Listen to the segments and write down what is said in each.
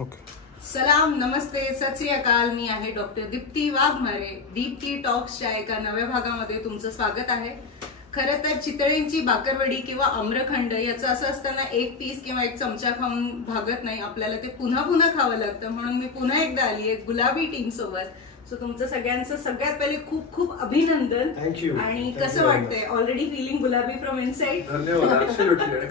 Okay. सलाम, नमस्ते, सत श्री अकाल. मी आहे डॉक्टर दीप्ती वाघमारे. दीप्ती टॉक्सच्या एका नव्या भागामध्ये तुमचं स्वागत आहे. खरं तर चितळेंची बाकरवडी किंवा आम्रखंड याचं असं असताना एक पीस किंवा एक चमचा खाऊन भागत नाही, आपल्याला ते पुन्हा पुन्हा खावं लागतं. म्हणून मी पुन्हा एकदा आली आहे गुलाबी टीम सोबत. सो तुमचं सगळ्यांचं सगळ्यात पहिले खूप खूप अभिनंदन. थँक्यू. आणि कसं वाटतंय? ऑलरेडी फिलिंग गुलाबी फ्रॉम इनसाइड. धन्यवाद.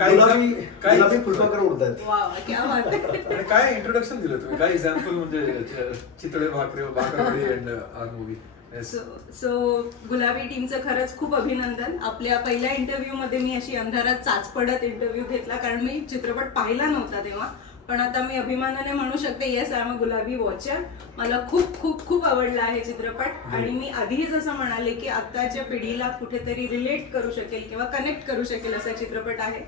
गुलाबी फुलपाखरं उडतात. वा, क्या बात आहे. काय इंट्रोडक्शन दिलं तुम्ही? काय एक्झाम्पल म्हणजे Chitale Bakarwadi and our movie. So Gulabi टीमचं खरंच खूप अभिनंदन. आपल्या पहिल्या इंटरव्ह्यू मध्ये मी अशी अंधारात चाचपडत इंटरव्ह्यू घेतला, कारण मी चित्रपट पाहिला नव्हता तेव्हा. पण आता मी अभिमानाने म्हणू शकते, येस, आय एम अ गुलाबी वॉचर. मला खूप खूप खूप आवडला आहे चित्रपट. आणि मी आधीच असं म्हणाले की आताच्या पिढीला कुठेतरी रिलेट करू शकेल किंवा कनेक्ट करू शकेल असा चित्रपट आहे.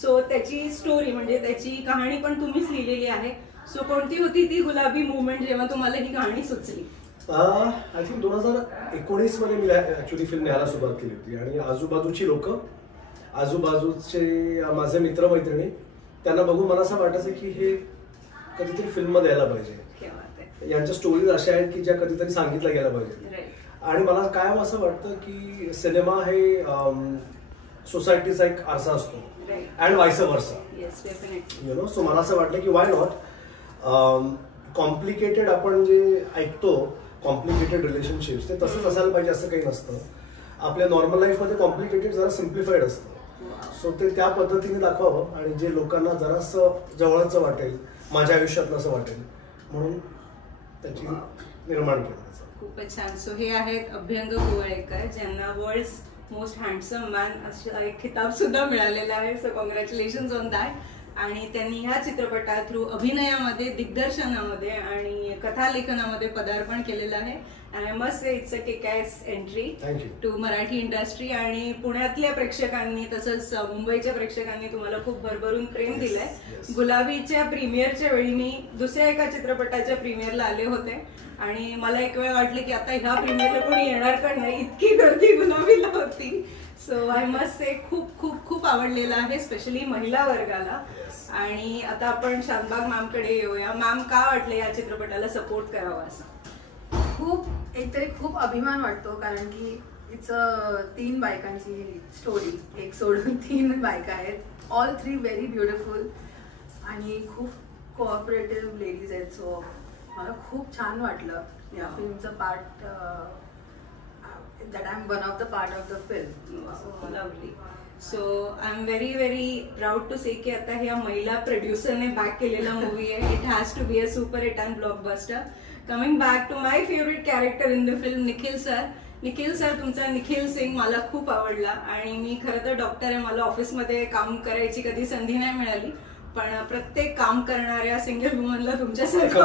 सो त्याची स्टोरी म्हणजे त्याची कहाणी पण तुम्हीच लिहिलेली आहे. सो कोणती होती ती गुलाबी मुवमेंट जेव्हा तुम्हाला ही कहाणी सुचली? आय थिंक 2019 मध्ये मी ऍक्च्युली फिल्म लिहायला सुरुवात केली होती. आणि आजूबाजूची लोक, आजूबाजूचे माझे मित्रमैत्रिणी, त्यांना बघून मला असं वाटायचं की हे कधीतरी फिल्म मध्ये यायला पाहिजे. यांच्या स्टोरीज अशा आहेत की ज्या कधीतरी सांगितल्या गेल्या पाहिजे. आणि मला कायम असं वाटतं की सिनेमा हे सोसायटीचा एक आरसा असतो अँड वाईस वर्सा, यु नो. सो मला असं वाटलं की वाय नॉट कॉम्प्लिकेटेड, आपण जे ऐकतो कॉम्प्लिकेटेड रिलेशनशिप्स, ते तसंच असायला पाहिजे असं काही नसतं. आपल्या नॉर्मल लाईफमध्ये कॉम्प्लिकेटेड जरा सिम्प्लिफाईड असतं. सो ते त्या पद्धतीने दाखवावं आणि जे लोकांना जरासं जवळचं वाटेल, माझ्या आयुष्यातलं असं वाटेल, म्हणून त्याची निर्माण केलं. खूपच छान. सो हे आहेत अभ्यंग गोवाळेकर, ज्यांना वर्ल्ड्स मोस्ट हँडसम मॅन असा एक खिताब सुद्धा मिळालेला आहे. So congratulations on that. आणि त्यांनी ह्या चित्रपटात थ्रू अभिनयामध्ये, दिग्दर्शनामध्ये आणि कथालेखनामध्ये पदार्पण केलेलं आहे. And I must say it's a kick ass entry to Marathi industry. आणि पुण्यातल्या प्रेक्षकांनी तसंच मुंबईच्या प्रेक्षकांनी तुम्हाला खूप भरभरून प्रेम दिलंय. गुलाबीच्या प्रीमियरच्या वेळी मी दुसऱ्या एका चित्रपटाच्या प्रीमियरला आले होते आणि मला एक वेळ वाटले की आता ह्या प्रीमियरला कोणी येणार का नाही, इतकी गर्दी गुलाबीला होती. सो आय मस्ट से खूप खूप खूप आवडलेलं आहे, स्पेशली महिला वर्गाला. आणि आता आपण शानबाग मॅमकडे येऊया. मॅम, का वाटलं या चित्रपटाला सपोर्ट करावा असं? एकतरी खूप अभिमान वाटतो, कारण की इट्स 3 बायकांची स्टोरी. एक सोडून 3 बायका आहेत. ऑल 3 व्हेरी ब्युटिफुल आणि खूप कोऑपरेटिव्ह लेडीज आहेत. सो मला खूप छान वाटलं या फिल्मचं part, that I'm one of the part of the film. So lovely. So I'm very very proud to say की आता ह्या महिला प्रोड्युसरने बॅक केलेला मूवी आहे. It has to be a super hit and blockbuster. Coming back to my favourite character in the film, Nikhil sir. Nikhil sir, तुमचा निखिल सिंग मला खूप आवडला. आणि मी खरं तर डॉक्टर आहे, मला ऑफिसमध्ये काम करायची कधी संधी नाही मिळाली, पण प्रत्येक काम करणाऱ्या सिंगल वुमनला तुमच्यासारखं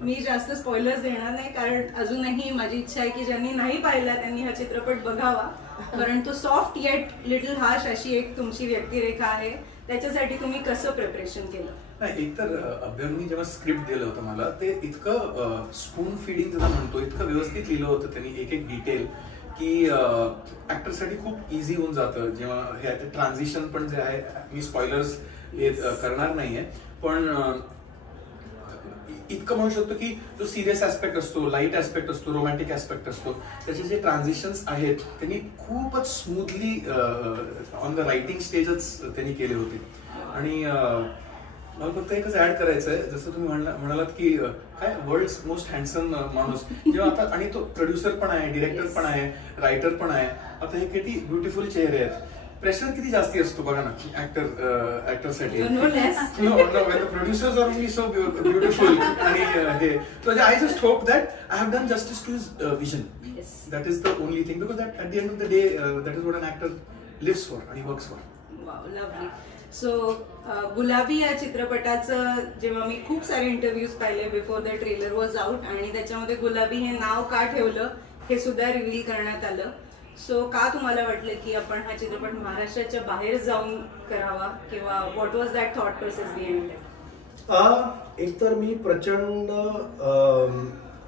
मी जास्त स्पॉयलर्स देणार नाही, कारण अजूनही माझी इच्छा आहे की ज्यांनी नाही पाहिला त्यांनी हा चित्रपट बघावा. परंतु सॉफ्ट येट लिटल हार्श अशी एक तुमची व्यक्तिरेखा आहे. त्याच्यासाठी तुम्ही कसं प्रिपरेशन केलं? नाही, एकतर अभ्यंगनी जेव्हा स्क्रिप्ट दिलं होतं मला, ते इतकं स्पून फिडिंग ज्याला म्हणतो, इतकं व्यवस्थित लिहिलं होतं त्यांनी एक एक डिटेल, की ऍक्टरसाठी खूप इझी होऊन जातं. जेव्हा हे ट्रान्झिशन पण जे आहे, मी स्पॉयलर्स हे करणार नाहीये, पण इतकं म्हणू शकतो की जो सिरियस ऍस्पेक्ट असतो, लाईट ऍस्पेक्ट असतो, रोमॅन्टिक ऍस्पेक्ट असतो, त्याचे जे ट्रान्झिशन्स आहेत त्यांनी खूपच स्मूथली ऑन द रायटिंग स्टेजच त्यांनी केले होते. आणि मला फक्त एकच ऍड करायचं आहे, जसं तुम्ही म्हणालात की काय वर्ल्ड्स मोस्ट हँडसम माणूस, जेव्हा आता, आणि तो प्रोड्युसर पण आहे, डिरेक्टर पण आहे, रायटर पण आहे. आता हे किती ब्युटिफुल चेहरे आहेत. प्रेशर किती जास्ती असतो बघा ना ऍक्टरसाठी. Producers are only so beautiful. आणि हे I just hope that I have done justice to his vision. That is the only thing, because that at the end of the day that is what an actor lives for आणि works for. Wow, lovely. So Gulabi या चित्रपटाचं जेव्हा मी खूप सारे interviews पाहिले before the trailer was out, आणि त्याच्यामध्ये गुलाबी हे नाव का ठेवलं हे सुद्धा रिव्हील करण्यात आलं. सो का तुम्हाला वाटलं की आपण हा चित्रपट महाराष्ट्राच्या बाहेर जाऊन करावा, किंवा what was that thought process behind it? एकतर मी प्रचंड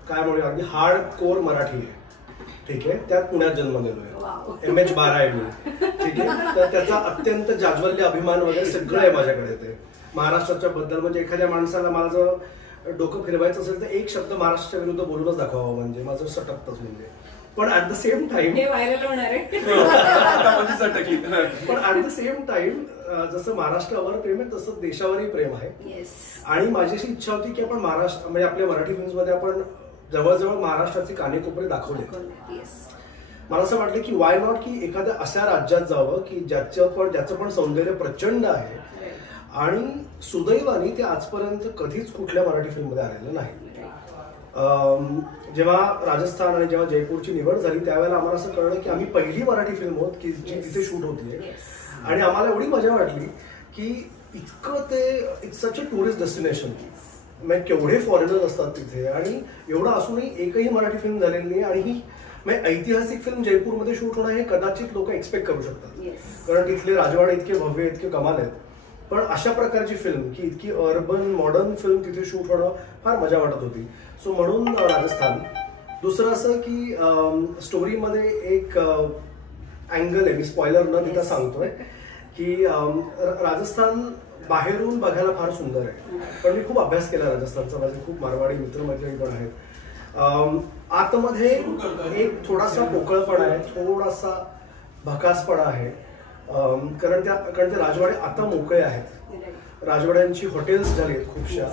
काय म्हणूया, अगदी हार्ड कोर मराठी आहे. ठीक आहे, त्यात पुण्यात जन्मलेलोय, MH12 आहे मी, ठीक आहे. तर त्याचा अत्यंत जाज्वल्य अभिमान वगैरे सगळं आहे माझ्याकडे. ते महाराष्ट्राच्या बद्दल म्हणजे एखाद्या माणसाला मला जर डोकं फिरवायचं असेल तर एक शब्द महाराष्ट्राच्या विरुद्ध बोलूनच दाखवावं, म्हणजे माझं सटकतच. म्हणजे पण ऍट द सेम टाइम जसं महाराष्ट्रावर प्रेम आहे तसं देशावरही प्रेम आहे. आणि माझी अशी इच्छा होती की आपण महाराष्ट्र म्हणजे आपल्या मराठी फिल्म्समध्ये आपण जवळजवळ महाराष्ट्राचे कानेकोपरे दाखवले. मला असं वाटलं की वाय नॉट की एखाद्या अशा राज्यात जावं की ज्याचं पण सौंदर्य प्रचंड आहे आणि सुदैवाने ते आजपर्यंत कधीच कुठल्या मराठी फिल्ममध्ये आलेलं नाही. जेव्हा राजस्थान आणि जेव्हा जयपूरची निवड झाली त्यावेळेला आम्हाला असं कळलं की आम्ही पहिली मराठी फिल्म होत की जी तिथे शूट होतीये. आणि आम्हाला एवढी मजा वाटली की इतकं ते it's such a tourist destination, म्हणजे केवढे फॉरेनर्स असतात तिथे आणि एवढं असूनही एकही मराठी फिल्म झालेली नाही. आणि ही म्हणजे ऐतिहासिक फिल्म जयपूरमध्ये शूट होणं हे कदाचित लोक एक्सपेक्ट करू शकतात, कारण तिथले राजवाडे इतके भव्य इतके कमाल आहेत. पण अशा प्रकारची फिल्म की इतकी अर्बन मॉडर्न फिल्म तिथे शूट होणं फार मजा वाटत होती. सो म्हणून राजस्थान. दुसरं असं की स्टोरीमध्ये एक अँगल आहे, मी स्पॉइलर न देता सांगतोय की राजस्थान बाहेरून बघायला फार सुंदर आहे, पण मी खूप अभ्यास केला राजस्थानचा, माझे खूप मारवाडी मित्रमैत्रिणी पण आहेत. आतमध्ये एक थोडासा पोकळपणा आहे, थोडासा भकासपणा आहे, कारण ते राजवाडे आता मोकळे आहेत, राजवाड्यांची हॉटेल्स झाली आहेत खूपशा.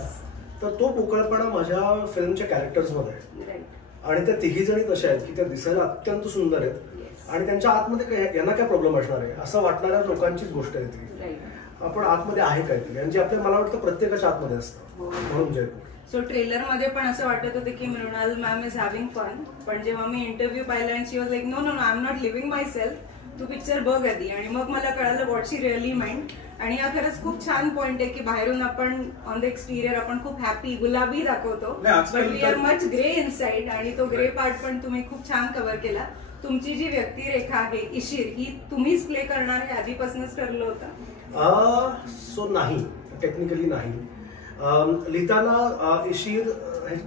तर तो पोकळपणा माझ्या फिल्मच्या कॅरेक्टर्समध्ये आहे. आणि त्या तिघी जणी तशा आहेत की त्या दिसायला अत्यंत सुंदर आहेत आणि त्यांच्या आतमध्ये यांना काय प्रॉब्लेम असणार आहे असं वाटणाऱ्या लोकांचीच गोष्ट आहे ती. आपण आतमध्ये आहे काहीतरी आणि जे आपल्या मला वाटतं प्रत्येकाच्या आतमध्ये असतं. म्हणून जयपूर. सो ट्रेलर मध्ये पण असं वाटत होतं की Mrunal ma'am is having fun, पण जेव्हा मी इंटरव्ह्यू पाहिला आणि she was like no no no I am not living myself, तू पिक्चर बघ आधी. आणि मग मला कळालं व्हॉट शी रिअली माइंड. आणि हा खरंच खूप छान पॉइंट आहे की बाहेरून आपण ऑन द एक्सटिरियर आपण खूप हॅपी गुलाबी दाखवतो, but we are much grey inside. आणि तो ग्रे पार्ट पण तुम्ही खूप छान कव्हर केला. तुमची जी व्यक्तिरेखा आहे इशीर, ही तुम्हीच प्ले करणार हे आधीपासूनच ठरलं होतं? सो नाही, टेक्निकली नाही. लिहिताना इशीर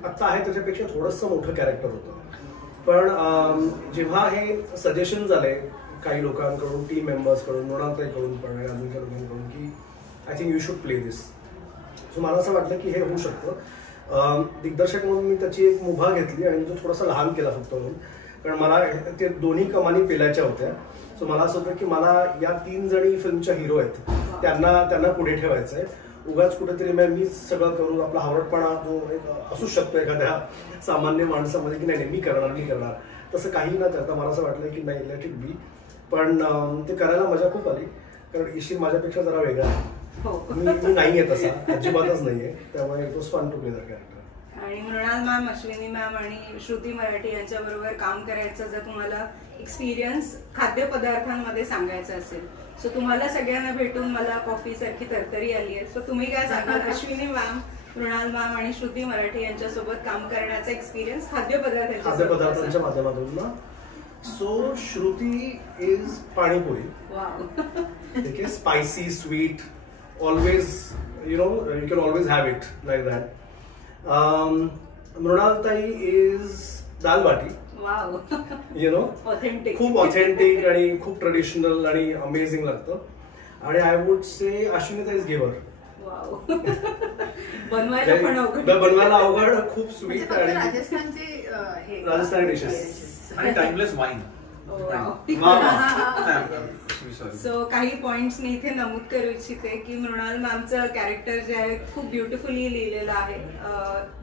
आता आहे त्याच्यापेक्षा थोडंसं मोठं कॅरेक्टर होतं, पण जेव्हा हे सजेशन झाले काही लोकांकडून, टीम मेंबर्सकडून, मृणालताईकडून पण अजूनकडून की I think you should play this. So मला असं वाटलं की हे होऊ शकतं. दिग्दर्शक म्हणून मी त्याची एक मुभा घेतली आणि तो थोडासा लहान केला फक्त म्हणून, कारण मला ते दोन्ही कमानी पेलायच्या होत्या. सो मला असं होतं की मला या 3 जणी फिल्मच्या हिरो आहेत त्यांना पुढे ठेवायचं आहे. उगाच कुठेतरी मी सगळं करून आपला हावरटपणा जो एक असू शकतो एखाद्या सामान्य माणसामध्ये की नाही मी करणार, तसं काही न करता मला असं वाटलं की नाही लेट इट बी. पण ते करायला मजा खूप आली, कारण इशीर माझ्यापेक्षा जरा वेगळा आहे. मी नाहीये तसा, अजिबातच नाहीये, त्यामुळे it was fun to play the character. आणि मृणाल मॅम, अश्विनी मॅम आणि श्रुती मराठी यांच्याबरोबर काम करायचं जर तुम्हाला एक्सपिरियन्स खाद्यपदार्थांमध्ये सांगायचा असेल, सो तुम्हाला सगळ्यांना भेटून मला कॉफी सारखी तरतरी आली आहे. सो तुम्ही काय सांगाल अश्विनी मॅम, मृणाल मॅम आणि श्रुती मराठी यांच्यासोबत काम करण्याचा एक्सपिरियन्स खाद्यपदार्थांच्या माध्यमातून ना? सो श्रुती इज पाणीपुरी, ठीक आहे, spicy, sweet, always you can always have it like that. मृणालताई इज दाल बाटी, खूप ऑथेंटिक आणि खूप ट्रेडिशनल आणि अमेझिंग लागतं. आणि I would say Ashwinita is ghevar, बनवायला अवघड, खूप स्वीट आणि राजस्थानी डिशेस आणि टाइमलेस वाईन. सो काही पॉइंट्स मी इथे नमूद करू इच्छिते की मृणाल मॅमचं कॅरेक्टर जे आहे खूप ब्युटिफुली लिहिलेलं आहे.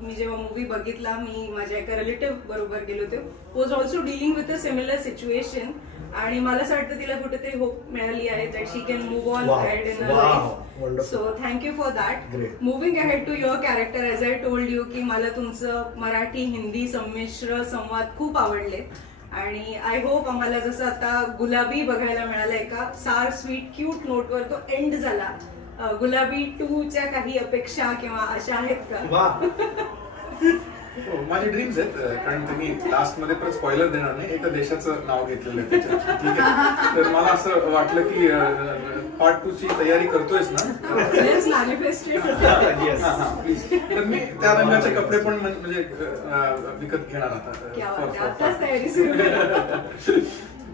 मी जेव्हा मूवी बघितला, मी माझ्या एका रिलेटिव्ह बरोबर गेलो होते, was also dealing with a similar situation, आणि मला असं वाटतं तिला कुठेतरी होप मिळाली आहे that she can move on ahead in a life. So thank you for that. Moving ahead to your character, as I told you की मला तुमचं मराठी हिंदी संमिश्र संवाद खूप आवडले. आणि आय होप आम्हाला जसं आता गुलाबी बघायला मिळालं, एका सार स्वीट क्यूट नोटवर तो एंड झाला. गुलाबी 2च्या काही अपेक्षा किंवा आशा आहेत का? हो, माझे ड्रीम्स आहेत, कारण तुम्ही लास्ट मध्ये पण स्पॉइलर देणार नाही, एका देशाचं नाव घेतलेलं आहे त्याच्यात, ठीक आहे. तर मला असं वाटलं की पार्ट 2 ची तयारी करतोयस ना, प्लीज. तर मी त्या रंगाचे कपडे पण म्हणजे विकत घेणार आता.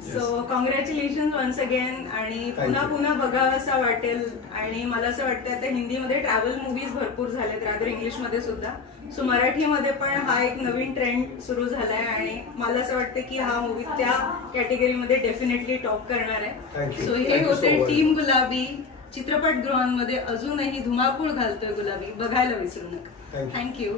सो कॉंग्रॅच्युलेशन वन्स अगेन, आणि पुन्हा पुन्हा बघावं असं वाटेल. आणि मला असं वाटतं आता हिंदीमध्ये ट्रॅव्हल मूवीज भरपूर झालेत, रादर इंग्लिशमध्ये सुद्धा. सो मराठीमध्ये पण हा एक नवीन ट्रेंड सुरू झालाय, आणि मला असं वाटतं की हा मूवी त्या कॅटेगरीमध्ये डेफिनेटली टॉप करणार आहे. सो हे होते टीम गुलाबी. चित्रपटगृहांमध्ये अजूनही धुमाकूळ घालतोय गुलाबी, बघायला विसरू नका. थँक्यू.